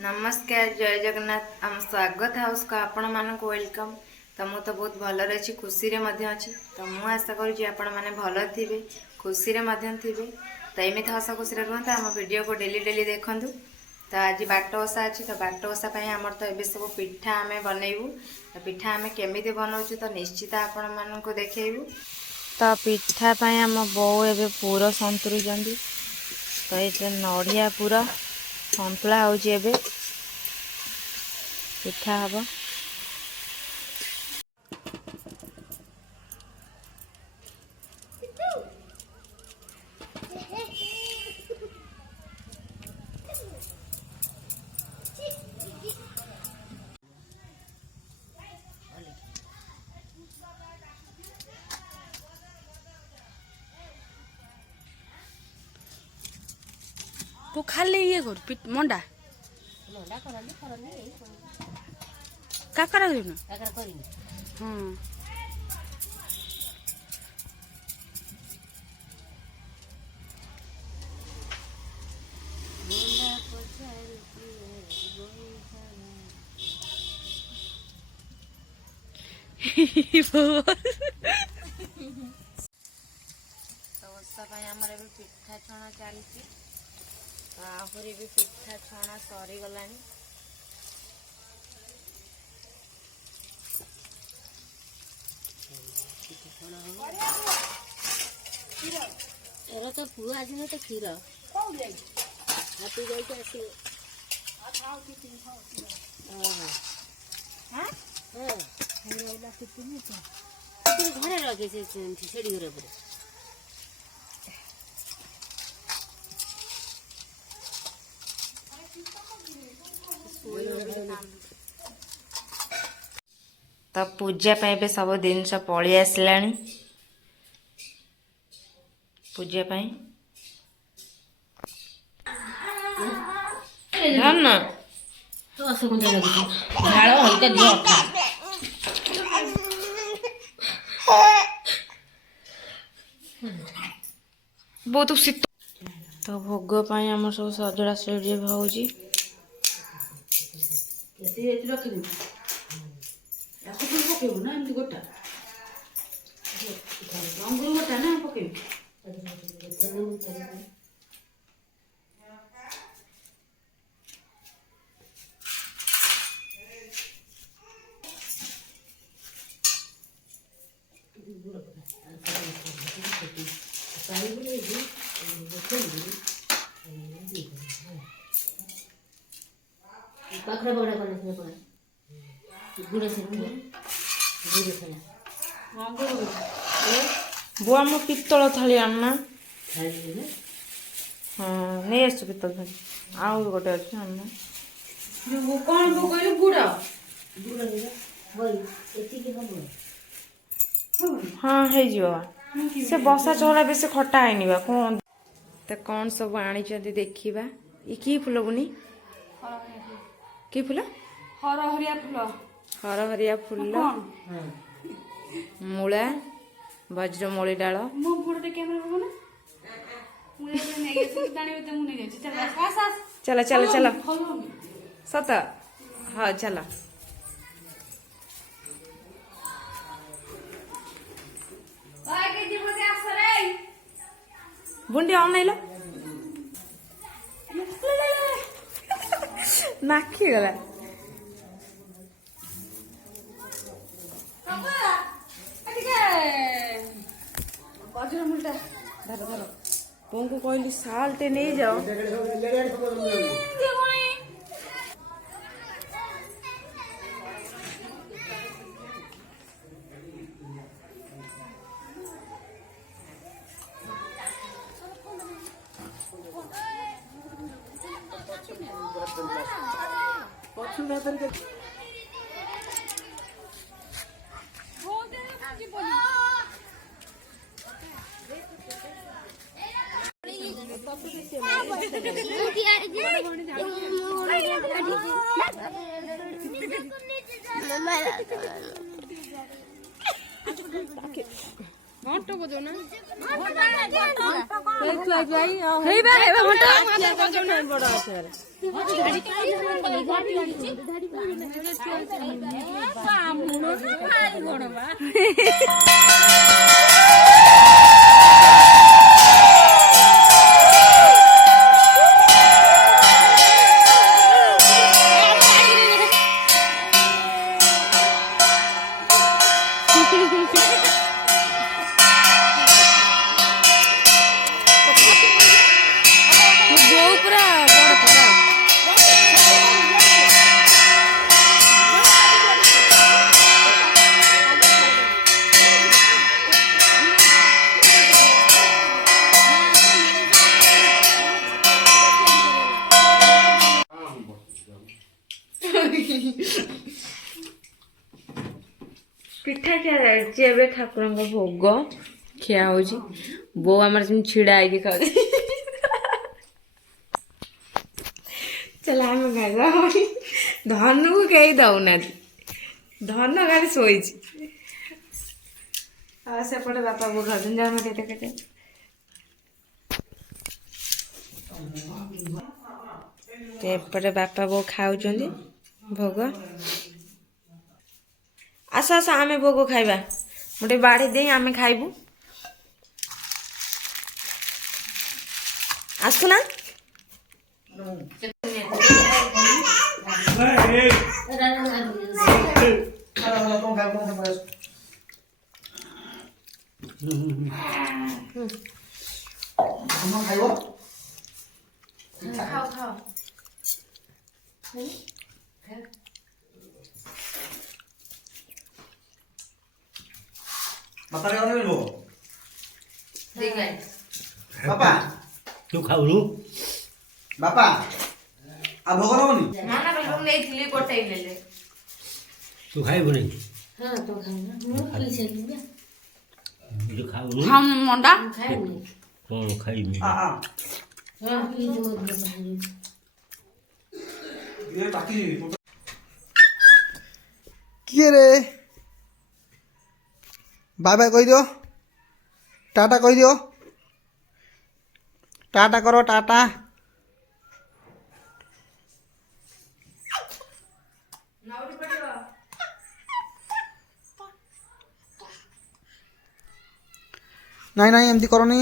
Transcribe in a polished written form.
नमस्कार जय जगन्नाथ आम स्वागत हाउस को आपण मानक वेलकम। तो मु तो बहुत भलरे अच्छी खुशी रे मध्य अच्छी। तो मु आशा करुँची आपण मैंने भल थे खुशी रे मध्य थे। तो एमती हस खुशी रुहतु आम वीडियो को डेली डेली देखूँ। तो आज बाट ओषा अच्छी तो बाट ओषा आमर तो ये सब पिठा आम बनइबू। तो पिठा आम केमी बनाऊँ तो निश्चित आपण मानक देखू। तो पिठा आम बो ए पूरा संतुरी तो ये नड़िया पूरा संतुला हो पिठा हम तू खाली ये कर पिट मंडा काकरा करिनु हां पिठा छणा चलती आहरी भी पिठा छणा सरी गलानी। एरा तो पुआ आज न तो खीर हाथी जाई के आसी घरे रखे से छेड़ी घरे पर तो पूजा पे सब जिनस पलि आसला पूजा धन झाड़ होइते दियो खा बहुत शीत तो भोग आम सब सजड़ा सजड़ी होची ना एमती गोटा अंगुर गोटा ना पके पाखरा बड़ा करने पड़ा गुड़ से गुड़ खाना बुआ मो पितल थाली आना हाँ नहीं आस पितल थाली आउ गोटे अच्छे आना कौन वो कहलु गुड़ गुड़ वही एतिके हम हाँ है से बसा चहला बेस खटा है बा कौन तो कौन सब आनी देखा ये की फूल बुनी की फूल हरहरिया फूल हरहरिया फूल मूला वज्रमूली डाल मो फोटो कैमरा को ना मुझे नहीं गए जाने तो मुझे नहीं गए चला चला चला सत हाँ चला बुंडी अनैल नाखी गला वज्रमूलटा धर धर तुमको कहली साल्टे नहीं जाओ ପିଠା ଖିଆ ଯାଇଛି ଏବେ ଠାକୁରଙ୍କ ଭୋଗ ଖିଆ ହଉଛି। ବୋଉ ଆମର ଯେମିତି ଛିଡା ହେଇକି ଖାଉଛି। ଚାଲ ଆମେ ଖାଇବା। ଧନକୁ କେହି ଦଉନାହାନ୍ତି, ଧନ ଖାଲି ଶୋଇଛି। ଆଉ ସେପଟେ ବାପା ବୋଉ ଖାଉଛନ୍ତି। ଯାଉନ କେତେ କେତେ ଏପଟେ ବାପା ବୋଉ ଖାଉଛନ୍ତି ଭୋଗ। ଆସ ଆସ ଆମେ ଭୋଗ ଖାଇବା। ମୁଁ ଟିକେ ବାଢି ଦେଇ ଆମେ ଖାଇବୁ। ଆସୁନା। ଖାଅ ଖାଅ। ବାପା ଖାଉନି ଲୋ ଦେଖ ବାପା ତୁ ଖାଉନୁ ବାପା ଆଉ ଭୋଗ ନବନି ମାନା ବେଳକୁ ନେଇଥିଲି ଗୋଟାଇ ନେଲେ। ତୁ ଖାଇବୁ ନାହିଁ ହଁ ତୁ ଖାଉନା ମୁଁ ଖାଇ ସାରିଲି ନା ତୁ ଖାଉନୁ ମଣ୍ଡା ମୁଁ ଖାଇନି ହଁ ଖାଇବି ହଁ ପିଇଦେବ ବାହାରି ଏ ବାକି କିଏ ରେ ବାଏ ବାଏ କହିଦିଅ ଟାଟା କହିଦିଅ ଟାଟା କର ଟାଟା ନାଇଁ ନାଇଁ ଏମିତି କରନି।